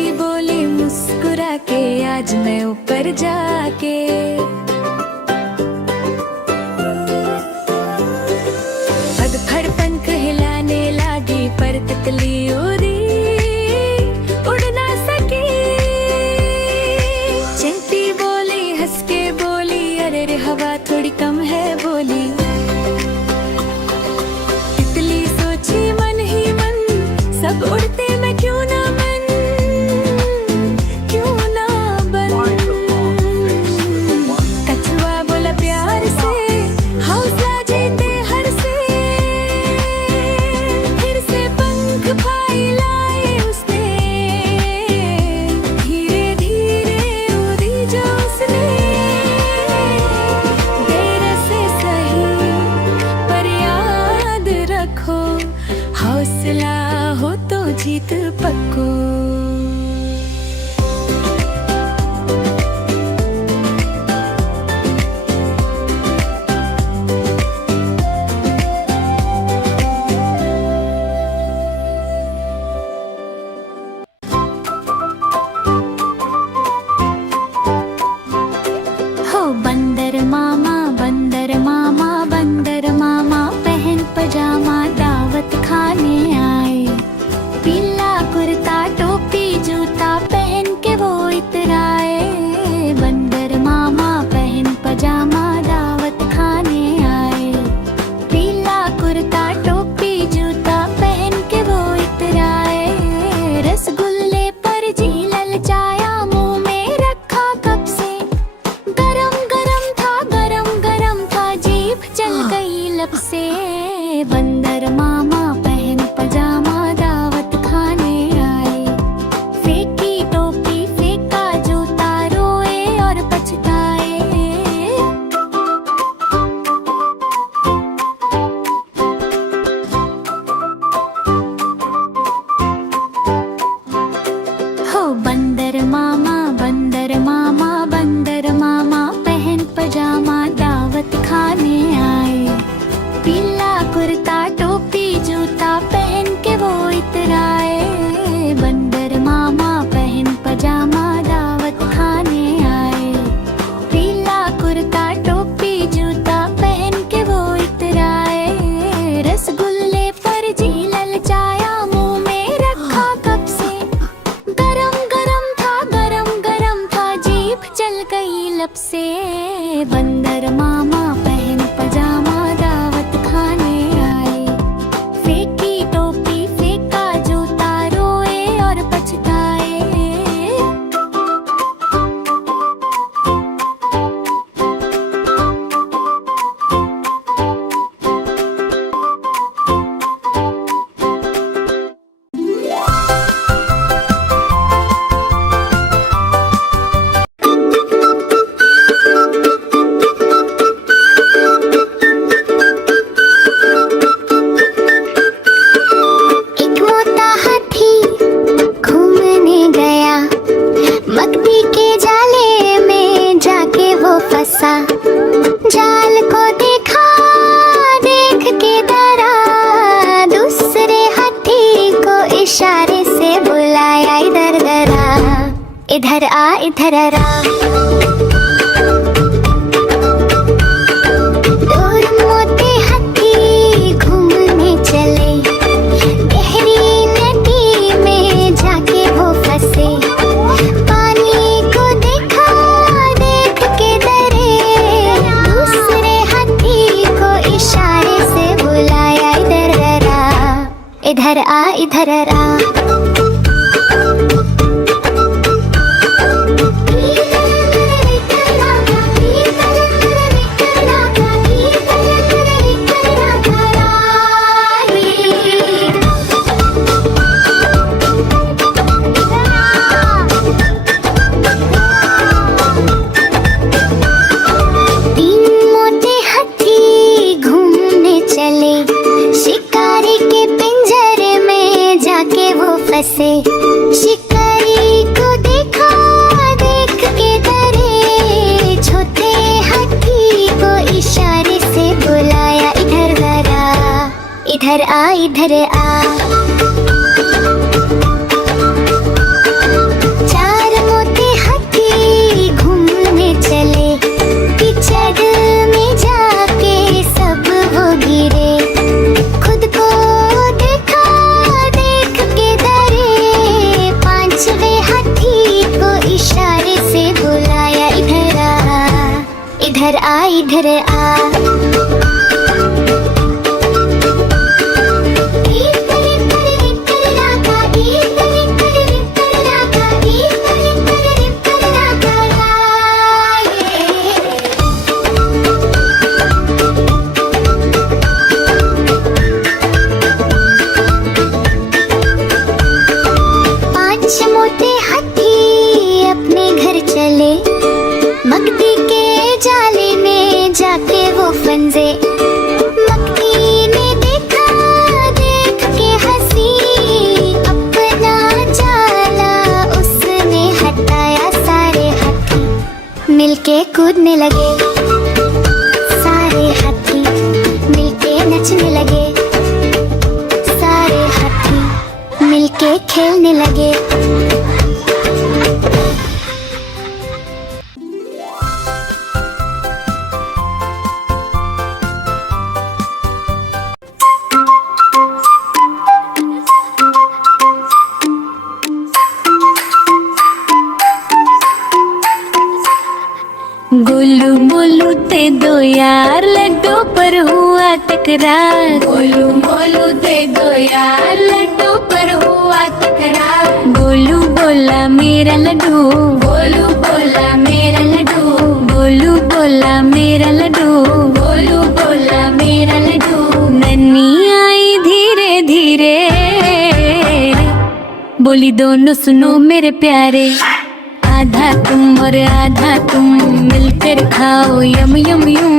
चलती बोली मुस्कुरा के, आज मैं ऊपर जाके। पग फड़ पंख हिलाने लागी, पर तितली उड़ी उड़ ना सकी। चलती बोली हंस के बोली, अरे रे हवा थोड़ी कम है बोली। तितली सोची मन ही मन, सब उड़ते मैं क्यों ना मन, क्यों ना बन। कछुआ बोला प्यार से, हौसला जीते हर से। फिर से पंख फैलाए उसने, धीरे धीरे उड़ी जो उसने। देर से सही पर याद रखो, हौसला हो तो जीत पक्को। हो बंदर मामा, बंदर मामा, बंदर मामा पहन पजामा दावत खाने आए। पीला कुर्ता टोपी जूता पहन के वो इतराए। बंदर मामा पहन पजामा दावत खाने आए। पीला कुर्ता टोपी जूता पहन के वो इतराए। रसगुल्ले पर जी ललचाया, मुंह में रखा कब से। गरम गरम था, गरम गरम था, जीभ चल गई लब से। बंदर मामा पहन पजामा दावत खाने आए। फेंकी टोपी फेंका जूता, रोए और पछताए। हो बंदर मामा, बंदर मामा, बंदर मामा पहन पजामा दावत खाने आए। पीला कुर्ता टोपी जूता पहन के वो इतराए। बंदर मामा पहन पजामा दावत खाने आए। पीला कुर्ता टोपी जूता पहन के वो इतराए। रसगुल्ले पर जी ललचाया, मुंह में रखा कब से। गरम गरम था, गरम गरम था, जीभ चल गई लब से। बंदर मामा पहन पजामा दावत खाने आए। फेंकी टोपी फेंका जूता, रोए और पछताए। एक मोटा हाथी घूमने गया, मकड़ी के जाले में जाके वो फंसा। जाल को देखा, देख के डरा, दूसरे हाथी को इशारे से बुलाया। इधर डरा, इधर आ, इधर आ। दूर मोटे हाथी घूमने चले, गहरी नदी में जाके वो फंसे। पानी को देखा, देख के डरे, दूसरे हाथी को इशारे से बुलाया। इधर आ, इधर आ, इधर आ। तीन मोटे हाथी घूमने चले, शिकारी के पिंजरे में जाके वो फंसे। शिकारी को देखा, देख के डरे, छोटे हाथी को इशारे से बुलाया। इधर आ, इधर आ, इधर आ। इधर आ इधर आ। मकड़ी के जाले में जाके वो फंसे। मकड़ी ने देखा देख के हंसी, अपना जाला उसने हटाया। सारे हाथी मिलके कूदने लगे, सारे हाथी मिलके नचने लगे, सारे हाथी मिलके खेलने लगे। गोलू मोलू ते दो यार लड्डू पर हुआ टकरार। गोलू मोलू ते दो यार लड्डू पर हुआ टकरार। गोलू बोला मेरा लड्डू, गोलू बोला मेरा लड्डू, गोलू बोला मेरा लड्डू, गोलू बोला मेरा लड्डू। नन्ही आई धीरे धीरे, बोली दोनों सुनो मेरे प्यारे, आधा तुम और आधा तुम मिलकर खाओ यम यम यम।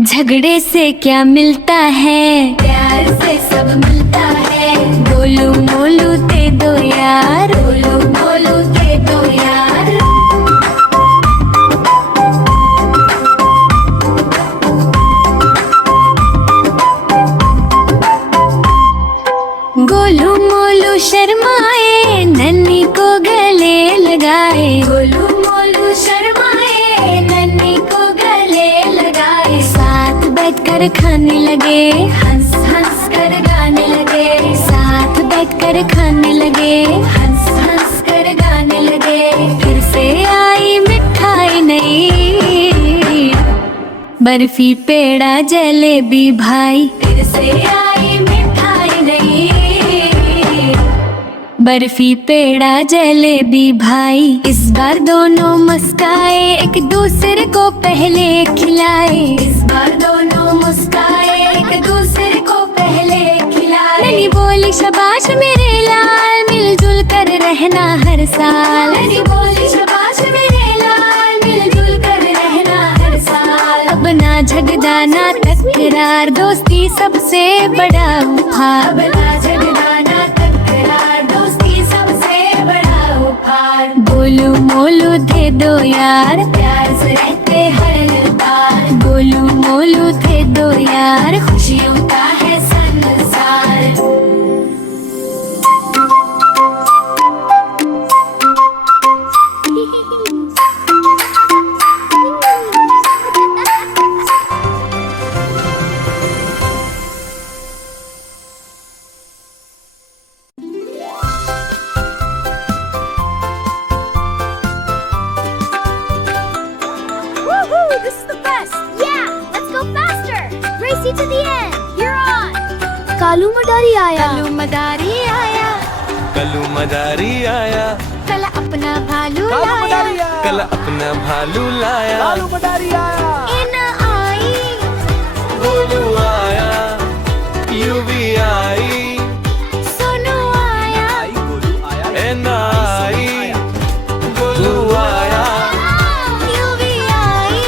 झगड़े से क्या मिलता है, प्यार से सब मिलता है। गोलू मोलू दे दो यार, गोलू मोलू दे दो यार। गोलू मोलू शर्माए, नन्ही को गले लगाए। गोलू मोलू शर्माए, नन्ही को गले लगाए। साथ बैठकर खाने लगे, हंस हंस कर गाने लगे। साथ बैठकर खाने लगे, हंस हंस कर गाने लगे। फिर से आई मिठाई नई, बर्फी पेड़ा जलेबी भाई। फिर से आई मिठाई नई, बर्फी पेड़ा जलेबी भाई। इस बार दोनों मुस्काए, एक दूसरे को पहले खिलाए। इस बार दोनों मुस्काए, एक दूसरे को पहले खिलाए। नन्ही बोली शाबाश मेरे लाल, मिलजुल कर रहना हर साल। नन्ही बोली शाबाश मेरे लाल, मिलजुल कर रहना हर साल। अब ना झगड़ा ना तकरार, दोस्ती सबसे बड़ा उपहार। अब ना झगड़ा ना तकरार, दोस्ती सबसे बड़ा उपहार। गोलू मोलू दे दो यार, प्यार से रहते हर बार। गोलू मोलू दे दो यार, खुशियों का है संसार। This is the best! Yeah! Let's go faster! Race to the end! You're on! Kalu मदारी आया, कालू मदारी आया, कलू मदारी आया, कल अपना भालू लाया, कल अपना भालू लाया। कालू मदारी आया, इन आई, गोलू आया, यूवी आई, सोनू आया, गोलू आया, एना आई, गोलू आया, यूवी आई।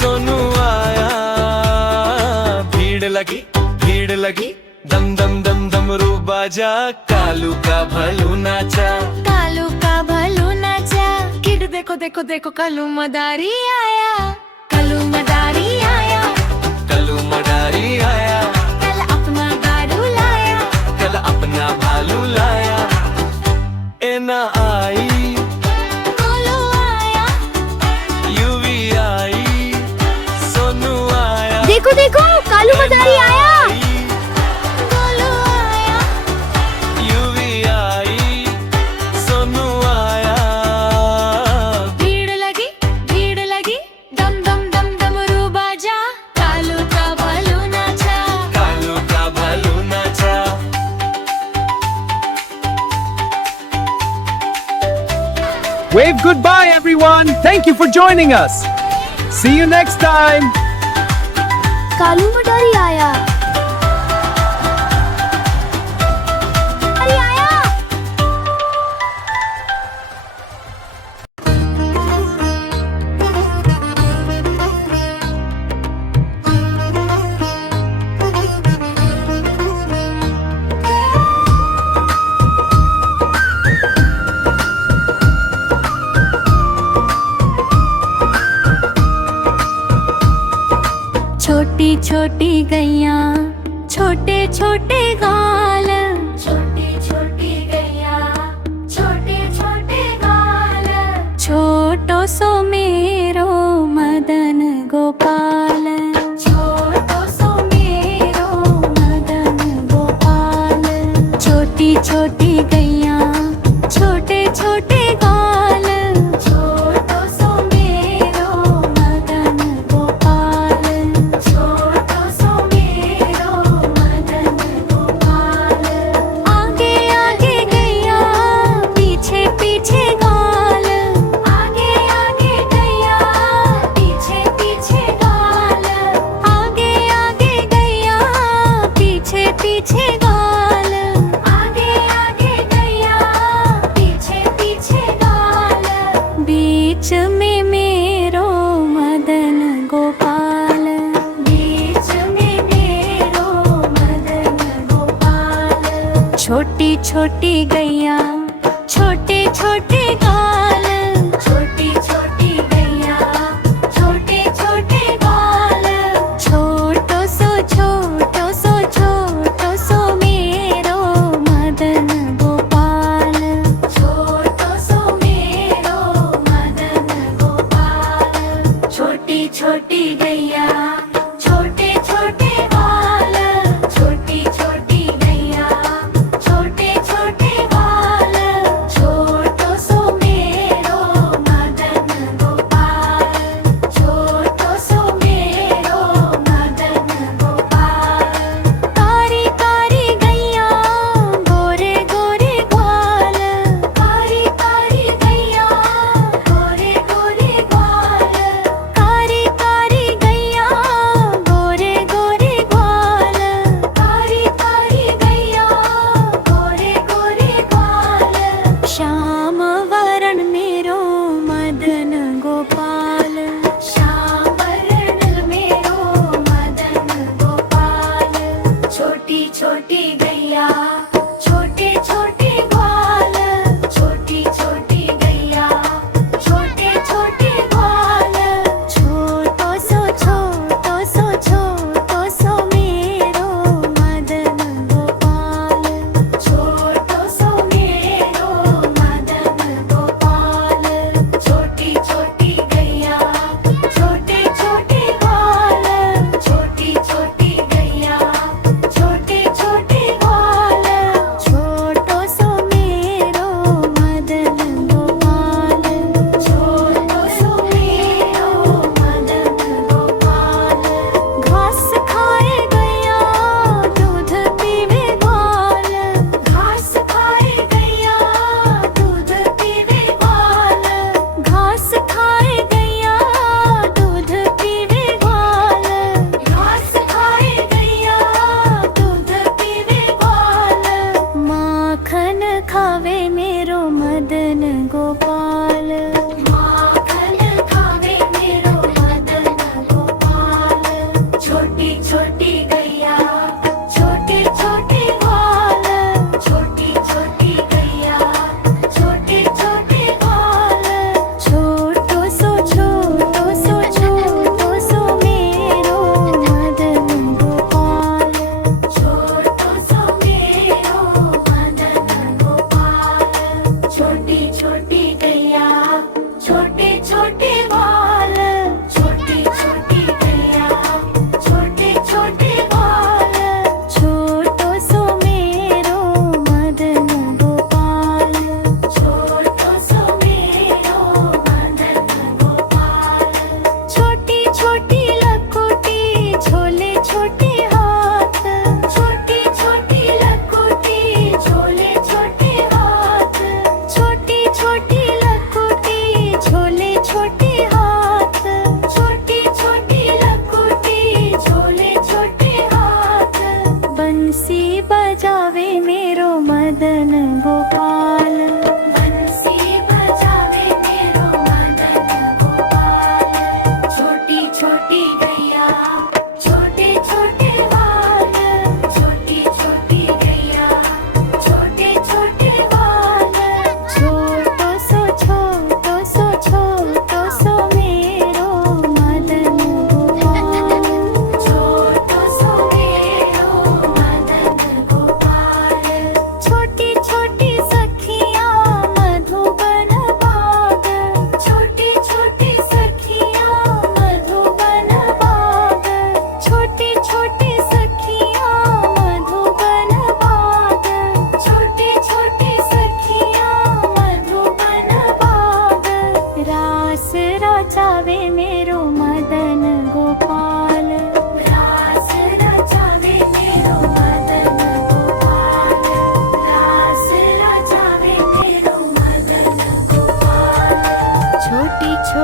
सोनू आया। भीड़ लगी, दम दम दम दम रू बाजा। कालू का भालू नाचा, कालू का भालू नाचा। किड देखो देखो देखो कालू मदारी आया, कालू मदारी आया, कलू मदारी आया, कल अपना भालू लाया, कल अपना भालू लाया। एना आई, गोलू आया, यूवी आई, सोनू आया। देखो देखो कालू मदारी आया, गोलू आया, यूवी आई, सोनू आया। भीड़ लगी, Wave goodbye, everyone. Thank you for joining us. See you next time. Kalu मडारी आया। मडारी आया। छोटी छोटी गैया छोटे छोटे गाल, छोटी छोटी गैया छोटे छोटे गाल, छोटो सो मेरो मदन गोपाल, छोटो सो मेरो मदन गोपाल। छोटी छोटी गैया छोटे छोटे गाल, छोटो सो मेरो मदन गोपाल, छोटो सो मेरो मदन गोपाल। आगे आगे गैया पीछे पीछे गाल, आगे आगे गैया पीछे पीछे गाल, आगे आगे गैया पीछे पीछे गाल, आगे आगे गैया पीछे पीछे गाल। बीच में मेरो मदन गोपाल, बीच में मेरो मदन गोपाल। छोटी छोटी गैया छोटे छोटे गाल, छोटी छोटी गैया छोटे छोटे गाल, छोटो सो मेरो मदन गोपाल, छोटो सो मेरो मदन गोपाल। छोटी छोटी गैया छोटे छोटे गाल, छोटी छोटी गैया छोटे छोटे गाल,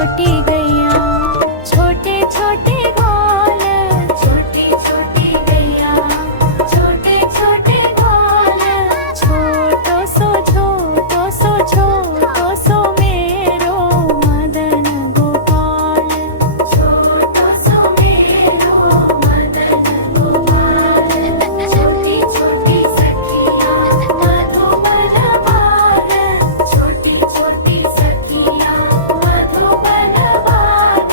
छोटी गैया छोटे छोटे ग्वाल छोटी छोटी गैया छोटे छोटे ग्वाल छोटो सो मेरो मदन गोपाल छोटो सो मेरो मदन गोपाल छोटी छोटी सखिया मधुबन बार छोटी छोटी सखिया मधुबन बार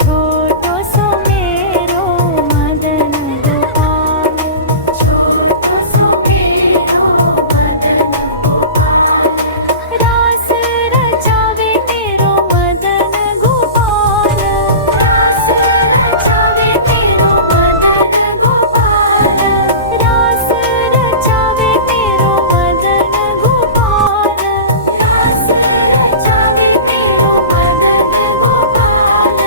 छोटो सो मेरो मदन गोपाल छोटो सो मेरो मदन गोपाल रास रचावे तेरो मदन गोपाल रास रचावे तेरो मदन गोपाल रास रचावे तेरो मदन गोपाल रास रचावे तेरो मदन गोपाल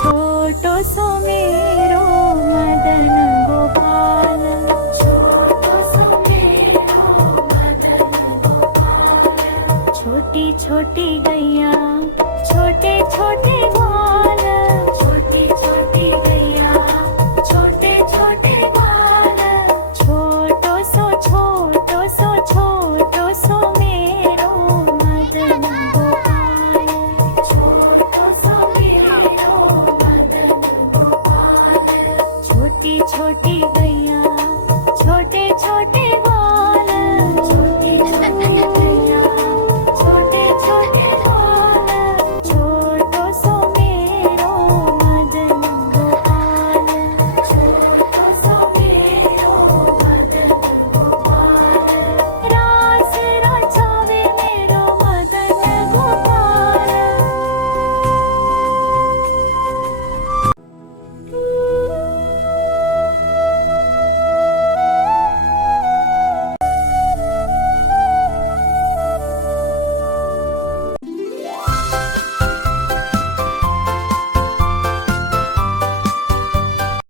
छोटो सो मेरो मदन गोपाल छोटो सो मेरो मदन गोपाल छोटी छोटी गैया छोटे छोटे